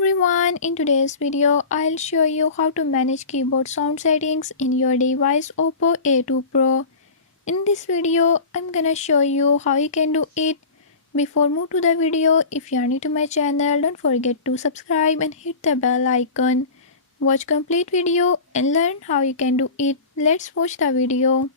everyone, in today's video I'll show you how to manage keyboard sound settings in your device OPPO A2 Pro. In this video I'm gonna show you how you can do it. Before move to the video, if you are new to my channel, don't forget to subscribe and hit the bell icon. Watch complete video and learn how you can do it. Let's watch the video.